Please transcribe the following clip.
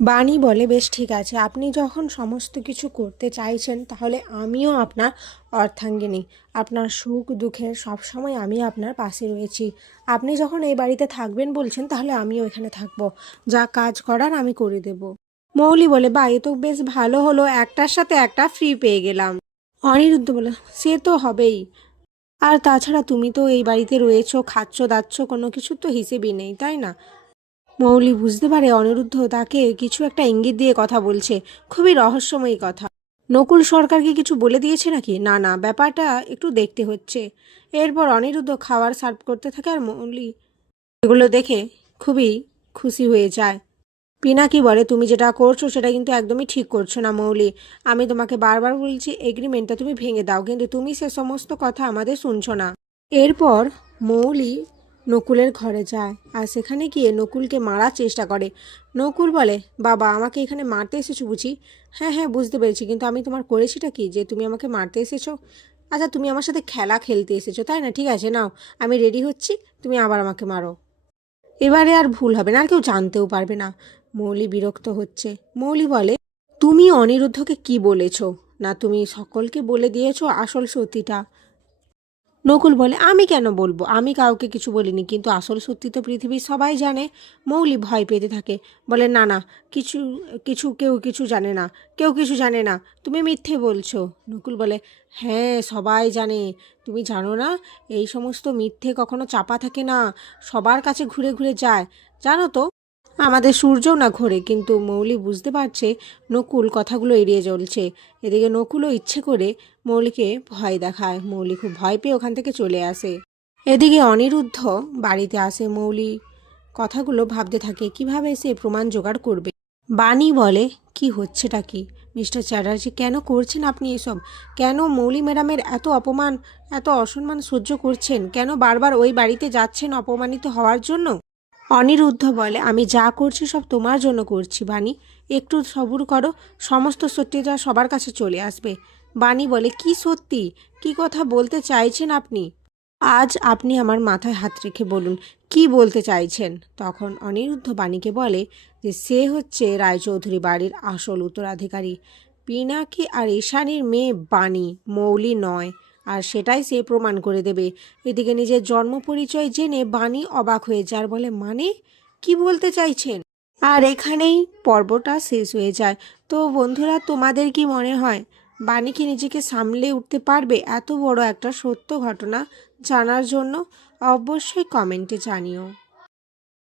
বাণী বলে, বেশ ঠিক আছে, আপনি যখন সমস্ত কিছু করতে চাইছেন তাহলে আমিও আপনার অর্ধাঙ্গিনী। আপনার সুখ দুঃখে সবসময় আমি আপনার পাশে রয়েছি। আপনি যখন এই বাড়িতে থাকবেন বলছেন তাহলে আমিও এখানে থাকবো। যা কাজ করার আমি করে দেব। মৌলি বলে, বা এ তো বেশ ভালো হলো, একটার সাথে একটা ফ্রি পেয়ে গেলাম। অনিরুদ্ধ বলে, সে তো হবেই। আর তাছাড়া তুমি তো এই বাড়িতে রয়েছো, খাচ্ছ দাচ্ছ, কোনো কিছু তো হিসেবই নেই, তাই না? মৌলি বুঝতে পারে অনিরুদ্ধ তাকে কিছু একটা ইঙ্গিত দিয়ে কথা বলছে, খুবই রহস্যময়ী কথা। নকুল সরকারকে কিছু বলে দিয়েছে নাকি? না না, ব্যাপারটা একটু দেখতে হচ্ছে। এরপর অনিরুদ্ধ খাবার সার্ভ করতে থাকে আর মৌলি এগুলো দেখে খুবই খুশি হয়ে যায়। পিনাকি বলে, তুমি যেটা করছো সেটা কিন্তু একদমই ঠিক করছো না মৌলি। আমি তোমাকে বারবার বলছি এগ্রিমেন্টটা তুমি ভেঙে দাও, কিন্তু তুমি সে সমস্ত কথা আমাদের শুনছো না। এরপর মৌলি নকুলের ঘরে যায় আর সেখানে গিয়ে নকুলকে মারার চেষ্টা করে। নকুল বলে, বাবা আমাকে এখানে মারতে এসেছো বুঝি? হ্যাঁ হ্যাঁ, বুঝতে পেরেছি, কিন্তু আমি তোমার করেছিটা কি যে তুমি আমাকে মারতে এসেছো? আচ্ছা, তুমি আমার সাথে খেলা খেলতে এসেছো তাই না? ঠিক আছে, নাও, আমি রেডি হচ্ছি, তুমি আবার আমাকে মারো। এবারে আর ভুল হবে না, আর কেউ জানতেও পারবে না। মৌলি বিরক্ত হচ্ছে। মৌলি বলে, তুমি অনিরুদ্ধকে কি বলেছো? না, তুমি সকলকে বলে দিয়েছো আসল সত্যিটা। নকুল বলে, আমি কেন বলবো? আমি কাউকে কিছু বলিনি, কিন্তু আসল সত্যি তো পৃথিবীর সবাই জানে। মৌলি ভয় পেতে থাকে, বলে, না না, কিছু কিছু কেউ কিছু জানে না, কেউ কিছু জানে না, তুমি মিথ্যে বলছো। নকুল বলে, হ্যাঁ সবাই জানে। তুমি জানো না, এই সমস্ত মিথ্যে কখনো চাপা থাকে না, সবার কাছে ঘুরে ঘুরে যায়, জানো তো। আমাদের সূর্যও না ঘোরে। কিন্তু মৌলি বুঝতে পারছে নকুল কথাগুলো এড়িয়ে চলছে। এদিকে নকুলও ইচ্ছে করে মৌলিকে ভয় দেখায়। মৌলি খুব ভয় পেয়ে ওখান থেকে চলে আসে। এদিকে অনিরুদ্ধ বাড়িতে আসে। মৌলি কথাগুলো ভাবতে থাকে কিভাবে সে প্রমাণ জোগাড় করবে। বাণী বলে, কি হচ্ছেটা কি মিস্টার চ্যাটার্জি? কেন করছেন আপনি এসব? কেন মৌলি ম্যাডামের এত অপমান, এত অসম্মান সহ্য করছেন? কেন বারবার ওই বাড়িতে যাচ্ছেন অপমানিত হওয়ার জন্য? অনিরুদ্ধ বলে, আমি যা করছি সব তোমার জন্য করছি বাণী, একটু সবুর করো, সমস্ত সত্যিটা সবার কাছে চলে আসবে। বাণী বলে, কি সত্যি? কি কথা বলতে চাইছেন আপনি? আজ আপনি আমার মাথায় হাত রেখে বলুন কি বলতে চাইছেন। তখন অনিরুদ্ধ বাণীকে বলে যে সে হচ্ছে রায়চৌধুরী বাড়ির আসল উত্তরাধিকারী। পিনাকি আর ঈশানীর মেয়ে বাণী, মৌলি নয়। আর সেটাই সে প্রমাণ করে দেবে। এদিকে নিজের জন্ম পরিচয় জেনে বাণী অবাক হয়ে যায়, আর বলে, মানে কি বলতে চাইছেন? আর এখানেই পর্বটা শেষ হয়ে যায়। তো বন্ধুরা, তোমাদের কি মনে হয় বাণী কি নিজেকে সামলে উঠতে পারবে এত বড় একটা সত্য ঘটনা জানার জন্য? অবশ্যই কমেন্টে জানিও।